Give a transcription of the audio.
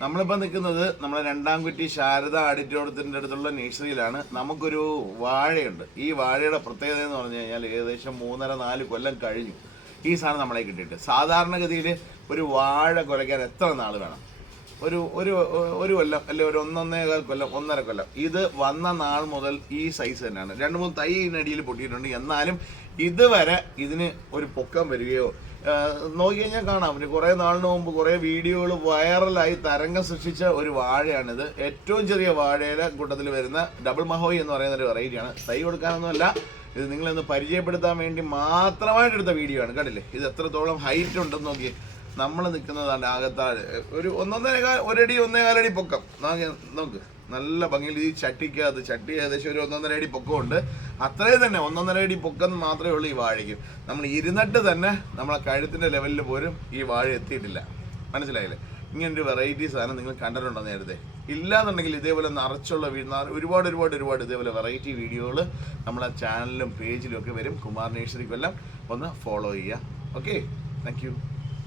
നമ്മളിപ്പോൾ നിൽക്കുന്നത് നമ്മളെ രണ്ടാം കുറ്റി ശാരദ ആഡിറ്റോറിയത്തിന്റെ അടുത്തുള്ള നേഴ്സറിയിലാണ്. നമുക്കൊരു വാഴയുണ്ട്. ഈ വാഴയുടെ പ്രത്യേകത എന്ന് പറഞ്ഞു കഴിഞ്ഞാൽ ഏകദേശം മൂന്നര നാല് കൊല്ലം കഴിഞ്ഞു. ഈ സാധനം നമ്മളെ കിട്ടിയിട്ട്. സാധാരണഗതിയിൽ ഒരു വാഴ കുലയ്ക്കാൻ എത്ര നാൾ വേണം? ഒരു ഒരു ഒരു കൊല്ലം അല്ലെ ഒരു ഒന്നൊന്നേകാൽ കൊല്ലം ഒന്നര കൊല്ലം. ഇത് വന്ന നാൾ മുതൽ ഈ സൈസ് തന്നെയാണ്. രണ്ട് മൂന്ന് തൈ ഇതിനടിയിൽ പൊട്ടിയിട്ടുണ്ട്. എന്നാലും ഇതുവരെ ഇതിന് ഒരു പൊക്കം വരികയോ നോക്കി കഴിഞ്ഞാൽ കാണാം. പിന്നെ കുറേ നാളിന് മുമ്പ് കുറേ വീഡിയോകൾ വൈറലായി തരംഗം സൃഷ്ടിച്ച ഒരു വാഴയാണിത്. ഏറ്റവും ചെറിയ വാഴയുടെ കൂട്ടത്തിൽ വരുന്ന ഡബിൾ മഹോയി എന്ന് പറയുന്ന ഒരു വെറൈറ്റിയാണ് തൈ കൊടുക്കാനൊന്നുമല്ല. ഇത് നിങ്ങളെന്ന് പരിചയപ്പെടുത്താൻ വേണ്ടി മാത്രമായിട്ട് എടുത്ത വീഡിയോ ആണ്. കണ്ടില്ലേ? ഇത് എത്രത്തോളം ഹൈറ്റ് ഉണ്ടെന്ന് നോക്കി നമ്മൾ നിൽക്കുന്നതാണ് ആകത്താഴ്. ഒരു ഒന്നൊന്നര കാ- ഒരടി ഒന്നേകാലടി പൊക്കം. നോക്ക്. നല്ല ഭംഗിയിൽ ഈ ചട്ടിക്കകത്ത് ചട്ടി ഏകദേശം ഒരു ഒന്നൊന്നര അടി പൊക്കമുണ്ട്. അത്രയും തന്നെ ഒന്നൊന്നര അടി പൊക്കം മാത്രമേ ഉള്ളൂ ഈ വാഴയ്ക്ക്. നമ്മൾ ഇരുന്നിട്ട് തന്നെ നമ്മളെ കഴുത്തിന്റെ ലെവലിൽ പോലും ഈ വാഴ എത്തിയിട്ടില്ല. മനസ്സിലായില്ലേ? ഒരു വെറൈറ്റി സാധനം നിങ്ങൾ കണ്ടിട്ടുണ്ടോ നേരത്തെ? ഇല്ലാന്നുണ്ടെങ്കിൽ ഇതേപോലെ നിറച്ചുള്ള ഒരുപാട് ഒരുപാട് ഒരുപാട് ഇതേപോലെ വെറൈറ്റി വീഡിയോകൾ നമ്മളെ ചാനലിലും പേജിലും ഒക്കെ വരും. കുമാർ നേഴ്സറി കൊല്ലം ഒന്ന് ഫോളോ ചെയ്യുക. Okay thank